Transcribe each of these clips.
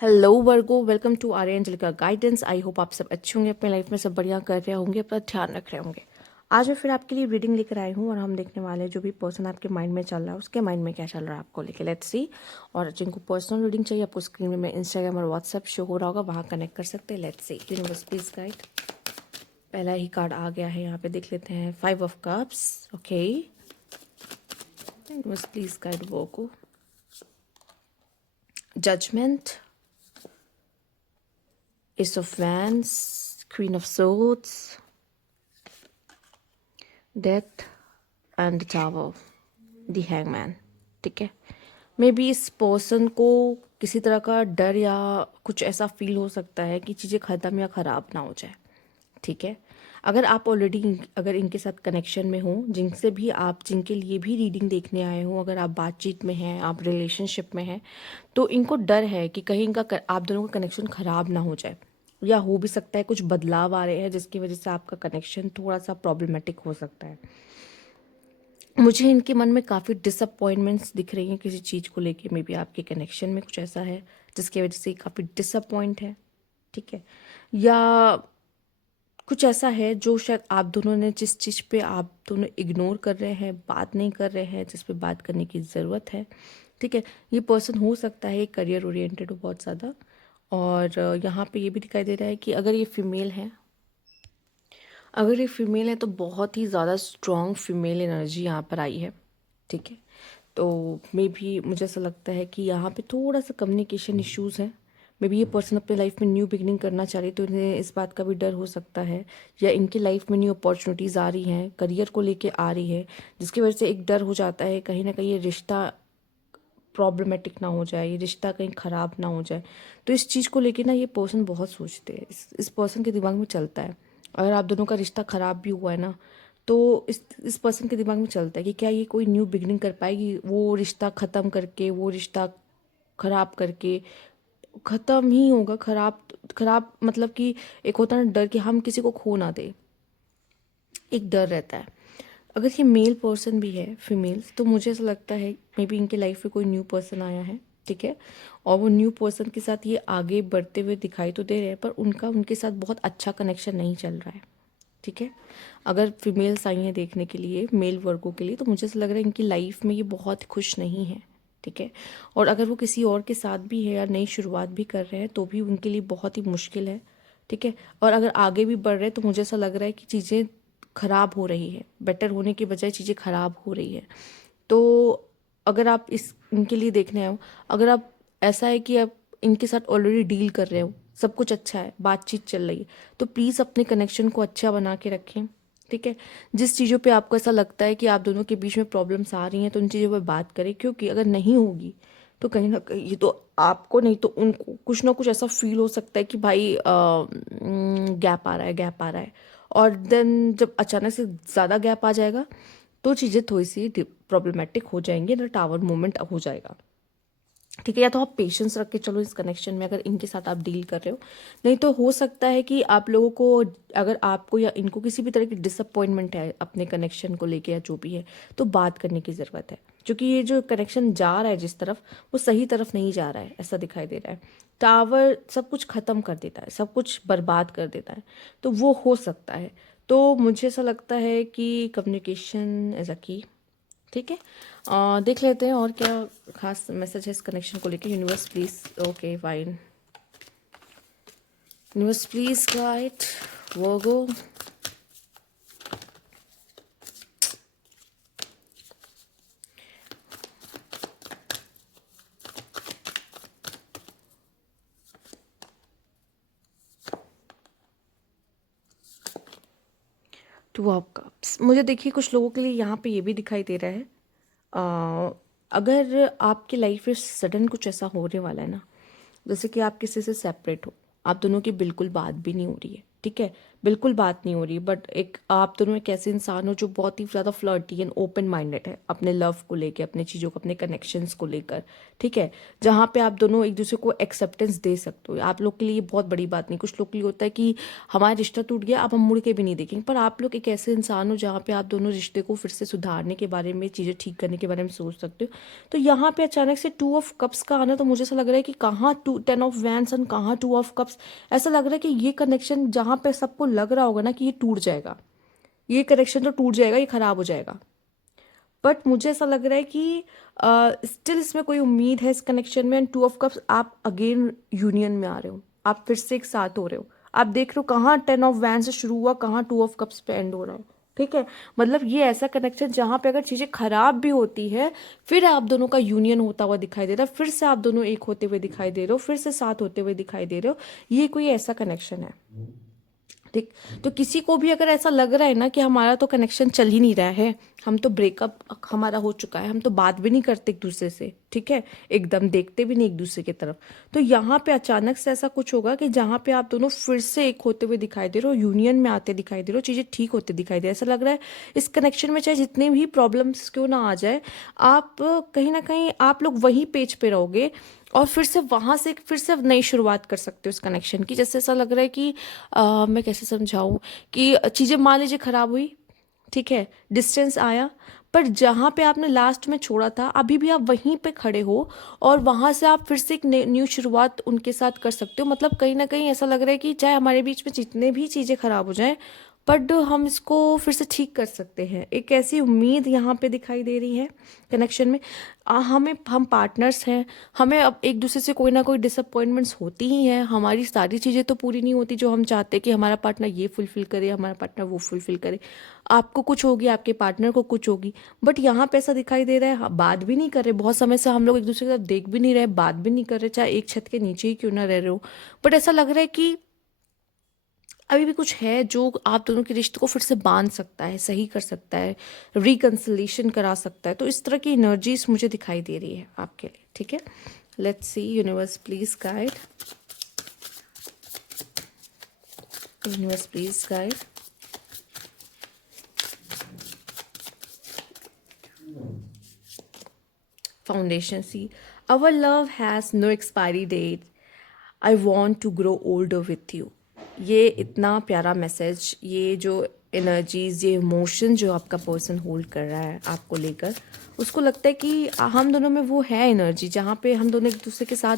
Hello Virgos, welcome to Arya Angelica guidance. I hope आप सब अच्छे होंगे, अपने लाइफ में सब बढ़िया कर रहे होंगे, अपना ध्यान रख रहे होंगे। आज मैं फिर आपके लिए रीडिंग लेकर आई हूँ और हम देखने वाले हैं जो भी पर्सन आपके माइंड में चल रहा है उसके माइंड में क्या चल रहा है आपको लेके। Let's see. और जिनको पर्सनल रीडिंग चाहिए आपको स्क्रीन में मैं इंस्टाग्राम और व्हाट्सएप शो हो रहा होगा, वहाँ कनेक्ट कर सकते हैं। Let's see. Universe please guide. पहला ही कार्ड आ गया है यहाँ पे, देख लेते हैं। 5 of cups. Okay, universe please guide वो को। Judgement, Ace of Wands, Queen of Swords, Death and Tower, The Hangman। ठीक है, मे बी इस पर्सन को किसी तरह का डर या कुछ ऐसा फील हो सकता है कि चीज़ें ख़त्म या ख़राब ना हो जाए। ठीक है, अगर आप ऑलरेडी अगर इनके साथ कनेक्शन में हो, जिनसे भी आप जिनके लिए भी रीडिंग देखने आए हो, अगर आप बातचीत में हैं, आप रिलेशनशिप में हैं, तो इनको डर है कि कहीं इनका आप दोनों का कनेक्शन ख़राब ना हो जाए, या हो भी सकता है कुछ बदलाव आ रहे हैं जिसकी वजह से आपका कनेक्शन थोड़ा सा प्रॉब्लमेटिक हो सकता है। मुझे इनके मन में काफ़ी डिसअपॉइंटमेंट्स दिख रही हैं किसी चीज़ को लेके। मे बी आपके कनेक्शन में कुछ ऐसा है जिसकी वजह से काफ़ी डिसअपॉइंट है। ठीक है, या कुछ ऐसा है जो शायद आप दोनों ने जिस चीज़ पे आप दोनों इग्नोर कर रहे हैं, बात नहीं कर रहे हैं, जिस पे बात करने की ज़रूरत है। ठीक है, ये पर्सन हो सकता है करियर ओरिएंटेड हो बहुत ज़्यादा। और यहाँ पे ये भी दिखाई दे रहा है कि अगर ये फीमेल है, अगर ये फीमेल है तो बहुत ही ज़्यादा स्ट्रॉन्ग फीमेल एनर्जी यहाँ पर आई है। ठीक है, तो मे भी मुझे ऐसा लगता है कि यहाँ पे थोड़ा सा कम्युनिकेशन इश्यूज़ हैं। मे बी ये पर्सन अपने लाइफ में न्यू बिगनिंग करना चाह रही, तो इन्हें इस बात का भी डर हो सकता है, या इनके लाइफ में न्यू अपॉर्चुनिटीज़ आ रही हैं, करियर को लेके आ रही है, जिसकी वजह से एक डर हो जाता है कहीं ना कहीं ये रिश्ता प्रॉब्लमेटिक ना हो जाए, ये रिश्ता कहीं ख़राब ना हो जाए। तो इस चीज़ को लेके ना ये पर्सन बहुत सोचते हैं, इस पर्सन के दिमाग में चलता है। अगर आप दोनों का रिश्ता ख़राब भी हुआ है ना, तो इस पर्सन के दिमाग में चलता है कि क्या ये कोई न्यू बिगनिंग कर पाएगी, वो रिश्ता ख़त्म करके, वो रिश्ता ख़राब करके। ख़त्म ही होगा, ख़राब ख़राब मतलब कि एक होता है ना डर कि हम किसी को खो ना दे, एक डर रहता है। अगर ये मेल पर्सन भी है, फीमेल्स, तो मुझे ऐसा लगता है मे बी इनके लाइफ में कोई न्यू पर्सन आया है। ठीक है, और वो न्यू पर्सन के साथ ये आगे बढ़ते हुए दिखाई तो दे रहे हैं, पर उनका उनके साथ बहुत अच्छा कनेक्शन नहीं चल रहा है। ठीक है, अगर फीमेल्स आई हैं देखने के लिए मेल वर्गों के लिए, तो मुझे ऐसा लग रहा है इनकी लाइफ में ये बहुत खुश नहीं है। ठीक है, और अगर वो किसी और के साथ भी है या नई शुरुआत भी कर रहे हैं तो भी उनके लिए बहुत ही मुश्किल है। ठीक है, और अगर आगे भी बढ़ रहे हैं तो मुझे ऐसा लग रहा है कि चीज़ें ख़राब हो रही है, बेटर होने की बजाय चीज़ें ख़राब हो रही है। तो अगर आप इस इनके लिए देखने आए हो, अगर आप ऐसा है कि आप इनके साथ ऑलरेडी डील कर रहे हो, सब कुछ अच्छा है, बातचीत चल रही है, तो प्लीज़ अपने कनेक्शन को अच्छा बना के रखें। ठीक है, जिस चीज़ों पे आपको ऐसा लगता है कि आप दोनों के बीच में प्रॉब्लम्स आ रही हैं, तो उन चीज़ों पे बात करें, क्योंकि अगर नहीं होगी तो कहीं ना कहीं ये तो आपको नहीं तो उनको कुछ ना कुछ ऐसा फील हो सकता है कि भाई गैप आ रहा है, गैप आ रहा है। और देन जब अचानक से ज़्यादा गैप आ जाएगा तो चीज़ें थोड़ी सी प्रॉब्लमेटिक हो जाएंगी, ना टावर मोमेंट हो जाएगा। ठीक है, या तो आप पेशेंस रख के चलो इस कनेक्शन में, अगर इनके साथ आप डील कर रहे हो। नहीं तो हो सकता है कि आप लोगों को, अगर आपको या इनको किसी भी तरह की डिसअपॉइंटमेंट है अपने कनेक्शन को लेके या जो भी है, तो बात करने की ज़रूरत है। क्योंकि ये जो कनेक्शन जा रहा है जिस तरफ, वो सही तरफ नहीं जा रहा है, ऐसा दिखाई दे रहा है। टावर सब कुछ ख़त्म कर देता है, सब कुछ बर्बाद कर देता है, तो वो हो सकता है। तो मुझे ऐसा लगता है कि कम्युनिकेशन एज अ की। ठीक है, देख लेते हैं और क्या खास मैसेज है इस कनेक्शन को लेके। Universe please, okay fine, universe please guide Virgo. Two of cups, मुझे देखिए कुछ लोगों के लिए यहाँ पे ये भी दिखाई दे रहा है, अगर आपकी लाइफ में सडन कुछ ऐसा होने वाला है ना, जैसे कि आप किसी से सेपरेट हो, आप दोनों की बिल्कुल बात भी नहीं हो रही है। ठीक है, बिल्कुल बात नहीं हो रही, बट एक आप दोनों एक ऐसे इंसान हो जो बहुत ही ज़्यादा फ्लर्टी एंड ओपन माइंडेड है अपने लव को लेकर, अपने चीज़ों को, अपने कनेक्शंस को लेकर, ठीक है, जहाँ पे आप दोनों एक दूसरे को एक्सेप्टेंस दे सकते हो। आप लोग के लिए ये बहुत बड़ी बात नहीं, कुछ लोग के लिए होता है कि हमारा रिश्ता टूट गया, अब हम मुड़ के भी नहीं देखेंगे, पर आप लोग एक ऐसे इंसान हो जहाँ पे आप दोनों रिश्ते को फिर से सुधारने के बारे में, चीज़ें ठीक करने के बारे में सोच सकते हो। तो यहाँ पे अचानक से 2 ऑफ कप्स का आना, तो मुझे ऐसा लग रहा है कि कहाँ 10 ऑफ वैंड्स और कहाँ 2 ऑफ कप्स। ऐसा लग रहा है कि ये कनेक्शन जहाँ पे सबको लग रहा होगा ना कि ये टूट जाएगा, ये कनेक्शन तो टूट जाएगा, ये खराब हो जाएगा, बट मुझे ऐसा लग रहा है कि स्टिल इसमें कोई उम्मीद है इस कनेक्शन में। एंड 2 ऑफ कप्स, आप अगेन यूनियन में आ रहे हो, आप फिर से एक साथ हो रहे हो। आप देख रहे हो कहाँ 10 ऑफ वैन से शुरू हुआ, कहाँ 2 ऑफ कप्स पे एंड हो रहा है, ठीक है। मतलब ये ऐसा कनेक्शन जहाँ पे अगर चीज़ें खराब भी होती है, फिर आप दोनों का यूनियन होता हुआ दिखाई दे रहा है, फिर से आप दोनों एक होते हुए दिखाई दे रहे हो, फिर से साथ होते हुए दिखाई दे रहे हो। ये कोई ऐसा कनेक्शन है, ठीक। तो किसी को भी अगर ऐसा लग रहा है ना कि हमारा तो कनेक्शन चल ही नहीं रहा है, हम तो ब्रेकअप हमारा हो चुका है, हम तो बात भी नहीं करते एक दूसरे से, ठीक है, एकदम देखते भी नहीं एक दूसरे की तरफ, तो यहाँ पे अचानक से ऐसा कुछ होगा कि जहाँ पे आप दोनों फिर से एक होते हुए दिखाई दे रहे हो, यूनियन में आते दिखाई दे रहे हो, चीज़ें ठीक होते दिखाई दे रहे, ऐसा लग रहा है इस कनेक्शन में चाहे जितने भी प्रॉब्लम्स क्यों ना आ जाए, आप कहीं ना कहीं आप लोग वही पेज पे रहोगे, और फिर से वहां से फिर से नई शुरुआत कर सकते हो इस कनेक्शन की। जैसे ऐसा लग रहा है कि मैं कैसे समझाऊं, कि चीज़ें मान लीजिए खराब हुई, ठीक है, डिस्टेंस आया, पर जहाँ पे आपने लास्ट में छोड़ा था अभी भी आप वहीं पे खड़े हो, और वहाँ से आप फिर से एक न्यू शुरुआत उनके साथ कर सकते हो। मतलब कहीं ना कहीं ऐसा लग रहा है कि चाहे हमारे बीच में जितने भी चीज़ें खराब हो जाएं, बट हम इसको फिर से ठीक कर सकते हैं। एक ऐसी उम्मीद यहाँ पे दिखाई दे रही है कनेक्शन में। हम पार्टनर्स हैं, हमें अब एक दूसरे से कोई ना कोई डिसअपॉइंटमेंट्स होती ही हैं, हमारी सारी चीज़ें तो पूरी नहीं होती जो हम चाहते हैं कि हमारा पार्टनर ये फुलफिल करे, हमारा पार्टनर वो फुलफिल करे। आपको कुछ होगी, आपके पार्टनर को कुछ होगी, बट यहाँ पे ऐसा दिखाई दे रहा है बात भी नहीं कर रहे, बहुत समय से हम लोग एक दूसरे की तरफ देख भी नहीं रहे, बात भी नहीं कर रहे, चाहे एक छत के नीचे ही क्यों ना रह रहे हो, बट ऐसा लग रहा है कि अभी भी कुछ है जो आप दोनों के रिश्ते को फिर से बांध सकता है, सही कर सकता है, रिकन्सिलेशन करा सकता है। तो इस तरह की एनर्जीज मुझे दिखाई दे रही है आपके लिए, ठीक है। Let's see, universe please guide, universe please guide. Foundation, see, our love has no expiry date, I want to grow older with you. ये इतना प्यारा मैसेज, ये जो एनर्जीज, ये इमोशन जो आपका पर्सन होल्ड कर रहा है आपको लेकर, उसको लगता है कि हम दोनों में वो है एनर्जी जहाँ पे हम दोनों एक दूसरे के साथ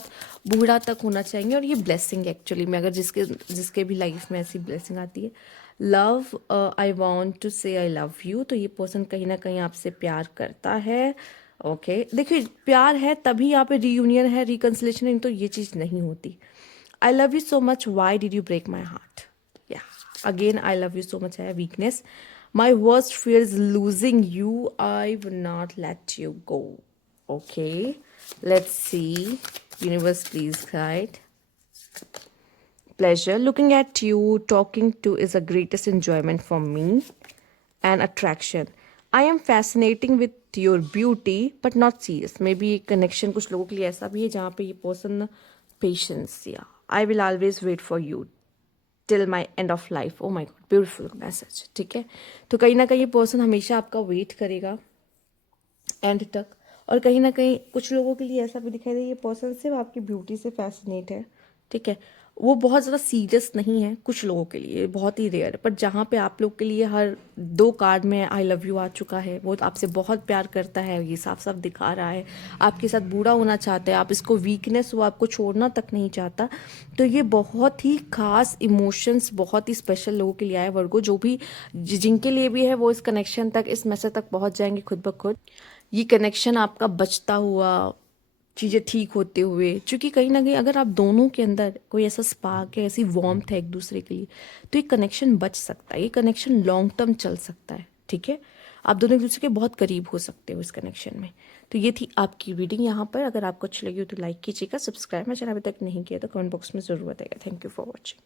बूढ़ा तक होना चाहेंगे। और ये ब्लेसिंग एक्चुअली में, अगर जिसके जिसके भी लाइफ में ऐसी ब्लेसिंग आती है, लव, आई वॉन्ट टू से आई लव यू, तो ये पर्सन कहीं ना कहीं आपसे प्यार करता है। ओके, देखिए प्यार है तभी यहाँ पे रीयूनियन है, रिकन्सिलेशन है, नहीं तो ये चीज़ नहीं होती। I love you so much, why did you break my heart, या again I love you so much है weakness, my worst fear is losing you, I will not let you go. Okay, let's see, universe please guide. Pleasure looking at you, talking to is the greatest enjoyment for me, and attraction, I am fascinating with your beauty but not serious। May be connection कुछ लोगों के लिए ऐसा भी है जहाँ पे ये पर्सन पेशेंस, या I will always wait for you till my end of life. Oh my God, beautiful message, ठीक है। तो कहीं ना कहीं ये पर्सन हमेशा आपका वेट करेगा एंड तक, और कहीं ना कहीं कुछ लोगों के लिए ऐसा भी दिखाई दे ये पर्सन सिर्फ आपकी ब्यूटी से फैसिनेट है, ठीक है। वो बहुत ज़्यादा सीरियस नहीं है, कुछ लोगों के लिए बहुत ही रेयर, पर जहाँ पे आप लोग के लिए हर 2 कार्ड में आई लव यू आ चुका है, वो आपसे बहुत प्यार करता है, ये साफ साफ दिखा रहा है, आपके साथ बूढ़ा होना चाहता है, आप इसको वीकनेस, वो आपको छोड़ना तक नहीं चाहता। तो ये बहुत ही खास इमोशंस बहुत ही स्पेशल लोगों के लिए आए वर्गो, जो भी जिनके लिए भी है वो इस कनेक्शन तक, इस मैसेज तक पहुँच जाएंगे खुद ब खुद। ये कनेक्शन आपका बचता हुआ, चीज़ें ठीक होते हुए, क्योंकि कहीं ना कहीं अगर आप दोनों के अंदर कोई ऐसा स्पार्क है, ऐसी वार्मथ है एक दूसरे के लिए, तो ये कनेक्शन बच सकता है, ये कनेक्शन लॉन्ग टर्म चल सकता है, ठीक है। आप दोनों एक दूसरे के बहुत करीब हो सकते हो इस कनेक्शन में। तो ये थी आपकी रीडिंग यहाँ पर। अगर आपको अच्छी लगी हो तो लाइक कीजिएगा, सब्सक्राइब मेरा चैनल अभी तक नहीं किया तो कमेंट बॉक्स में ज़रूर बताइएगा। Thank you for watching.